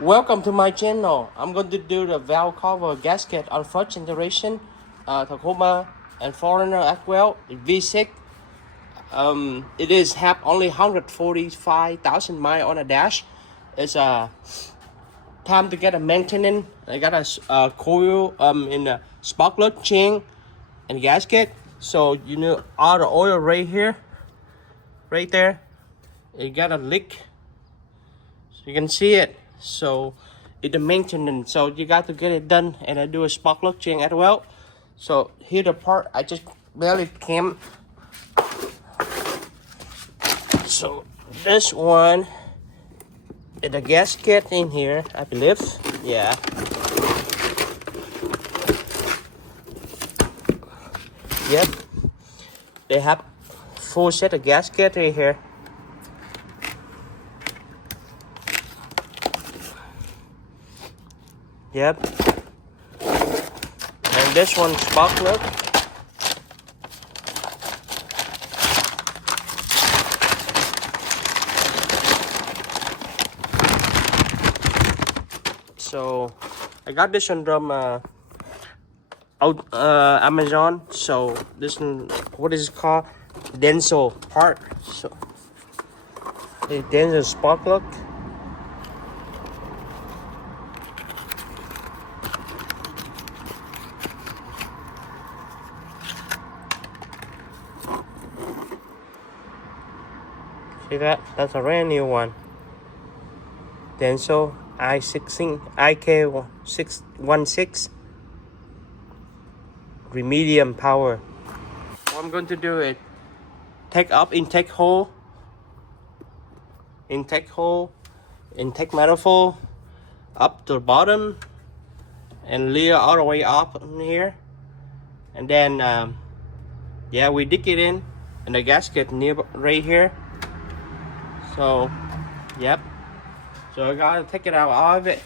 Welcome to my channel. I'm going to do the valve cover gasket on first generation Tacoma and 4runner as well. V6. It is have only 145,000 miles on a dash. It's time to get a maintenance. I got a coil in a spark plug chain and gasket. So you know all the oil right here, right there. It got a leak. So you can see it. So it's the maintenance, so you got to get it done, and I do a spark plug change as well. So here the part I just barely came. So this one is the gasket in here, I believe. Yeah. Yep. They have full set of gasket right here. Yep. And this one spark plug. So I got this one from Amazon. So this one, what is it called? Denso part. So the Denso spark plug. See that? That's a brand new one. Denso IK616 medium power. What I'm going to do is take up intake hole, intake manifold up to the bottom, and layer all the way up in here, and then yeah, we dig it in the gasket near right here. So yep, so I gotta take it out all of it.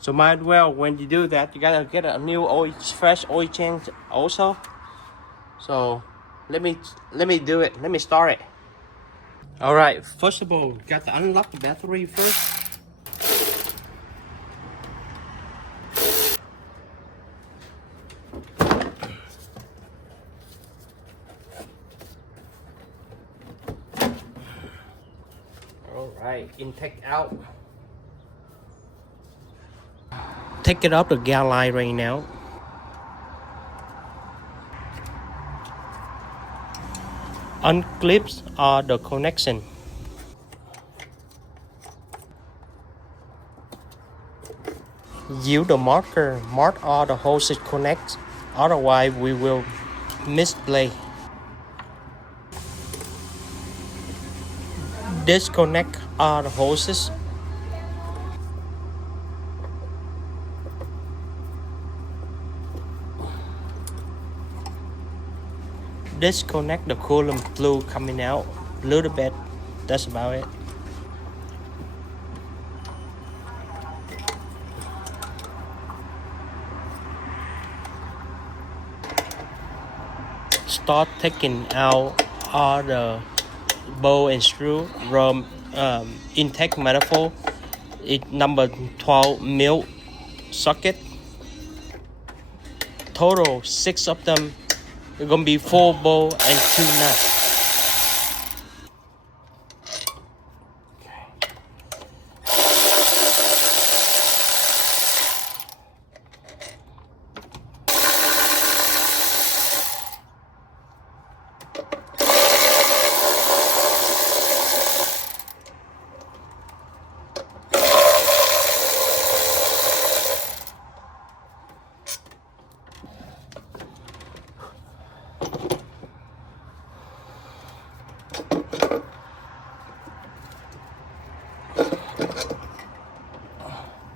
So might well, when you do that, you gotta get a new oil, fresh oil change also. So let me do it. Let me start it. All right, first of all, got to unlock the battery first. All right, intake out. Take it off the gas line right now. Unclips are the connection. Use the marker, mark all the hoses connect, otherwise we will misplay. Disconnect all the hoses. Disconnect the coolant fluid coming out a little bit. That's about it. Start taking out all the bolt and screw from intake manifold. It's number 12 mil socket. Total 6 of them. It's gonna be 4 bolts and 2 nuts.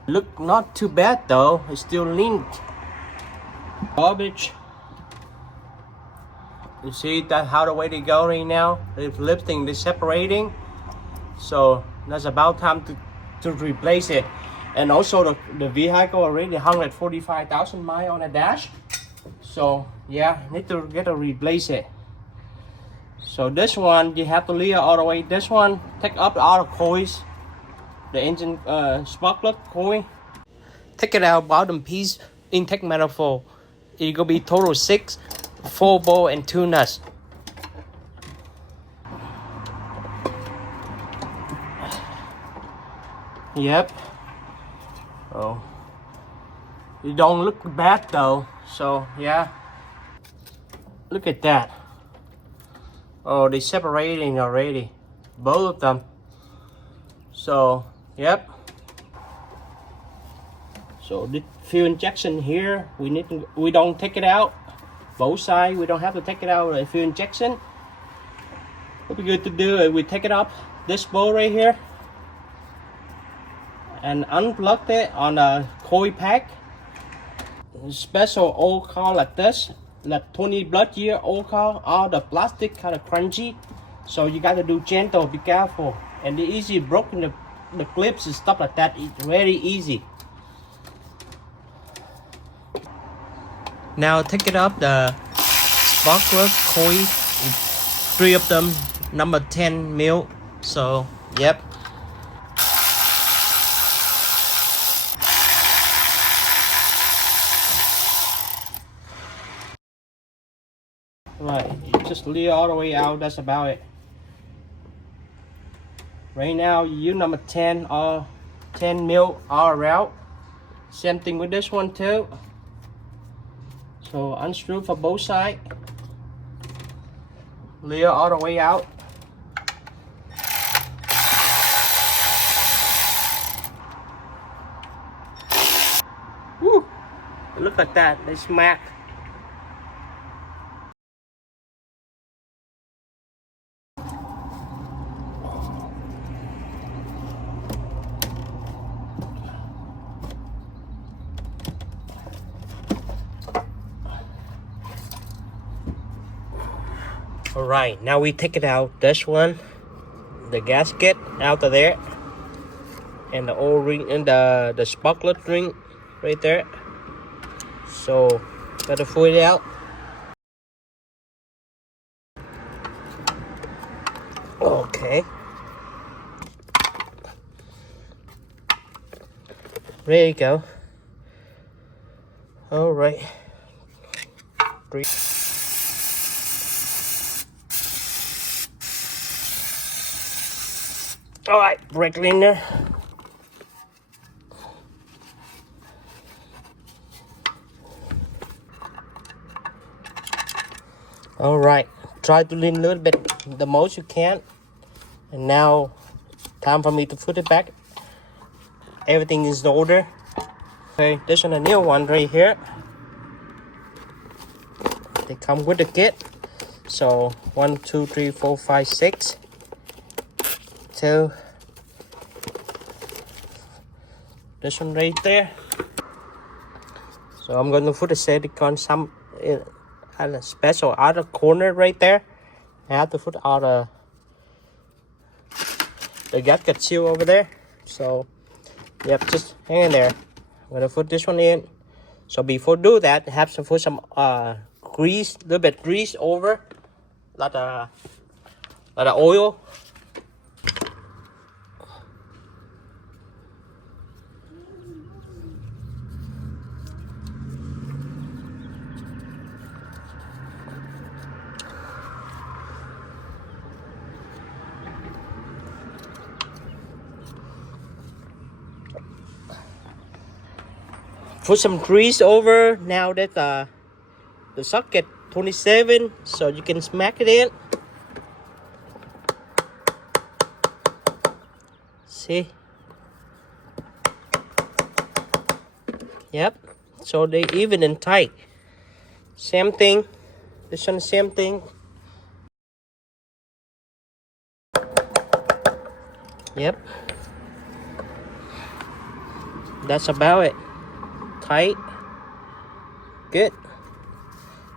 Look not too bad though, it's still linked. Garbage. You see that how the way they go right now? They're lifting, they're separating. So that's about time to replace it. And also the vehicle already 145,000 miles on the dash. So yeah, need to get to replace it. So this one you have to layer all the way. This one take up all the coils the engine spark plug coil. Take it out bottom piece, intake manifold. It gonna be total 6, 4 ball and 2 nuts. Yep. Oh, it don't look bad though. So yeah, look at that. Oh, they separating already, both of them. So yep. So the fuel injection here, we don't take it out. Both sides, we don't have to take it out. The fuel injection. What we're good to do is we take it up this bowl right here and unplug it on a coil pack. Special old car like this, like 20 blood year old car, all the plastic kind of crunchy. So you got to do gentle, be careful, and the easy broken the clips and stuff like that. It's very easy. Now take it up the spark plug coil, 3 of them, number 10 mil. So yep. Right, you just lead all the way out. That's about it. Right now, you number 10 or 10 mil all around. Same thing with this one too. So unscrew for both sides. Lead all the way out. Woo! Look at that. They smack. Alright, now we take it out. This one, the gasket out of there, and the old ring and the sparklet ring right there. So gotta pull it out. Okay. There you go. Alright. Alright, brake cleaner. Alright, try to lean a little bit the most you can. And now, time for me to put it back. Everything is in order. Okay, this one a new one right here. They come with the kit. So 1, 2, 3, 4, 5, 6. 2. This one right there. So I'm going to put the silicone some in a special outer corner right there. I have to put out the gasket seal over there. So yep, just hang in there. I'm gonna put this one in. So before do that, I have to put some grease, a little bit grease over, like a oil. Put some grease over. Now that the socket 27, so you can smack it in. See? Yep. So they even and tight. Same thing. This one, same thing. Yep. That's about it. Tight. Good.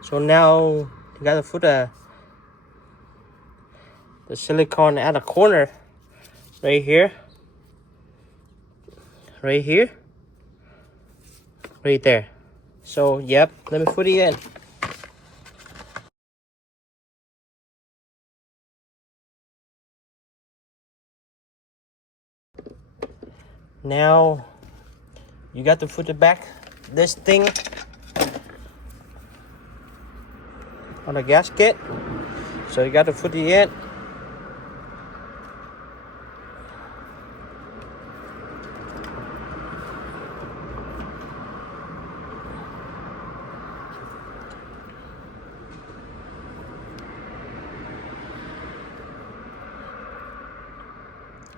So now you gotta put the silicone at the corner right here, right here, right there. So yep, let me put it in. Now you got to put it back this thing on the gasket. So you got to put it in.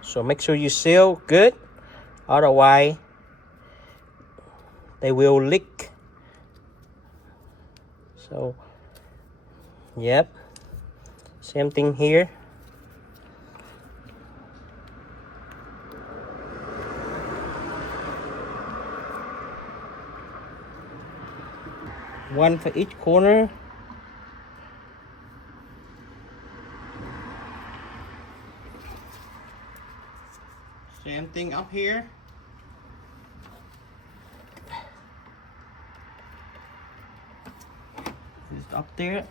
So make sure you seal good, otherwise they will leak. So yep, same thing here. One for each corner. Same thing up here. Just up there.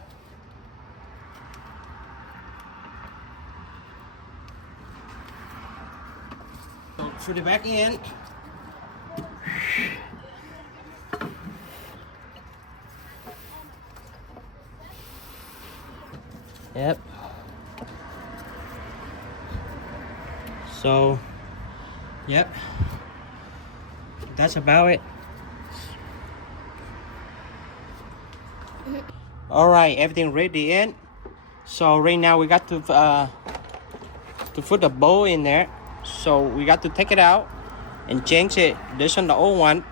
So put it back in. Yep. So yep, that's about it. All right, everything ready in. So right now we got to put the bowl in there. So we got to take it out and change it. This on the old one.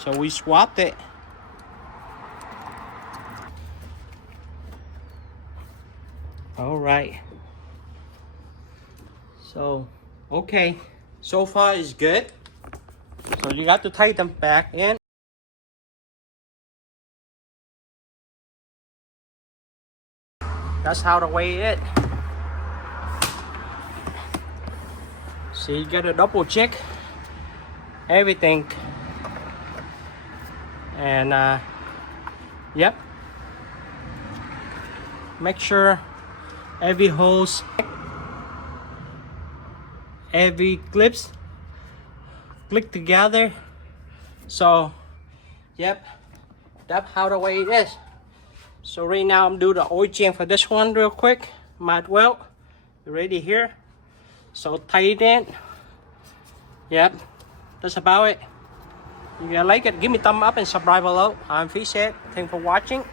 So we swapped it. All right. So okay. So far it's good. So you got to take them back in. That's how the way it. So you gotta double check everything. And yep. Make sure every hose, every clips click together. So yep, that's how the way it is. So right now I'm doing the oil change for this one real quick. Might well ready here. So tight it. Yep, that's about it. If you like it, give me a thumb up and subscribe below. I'm Fish Head. Thanks for watching.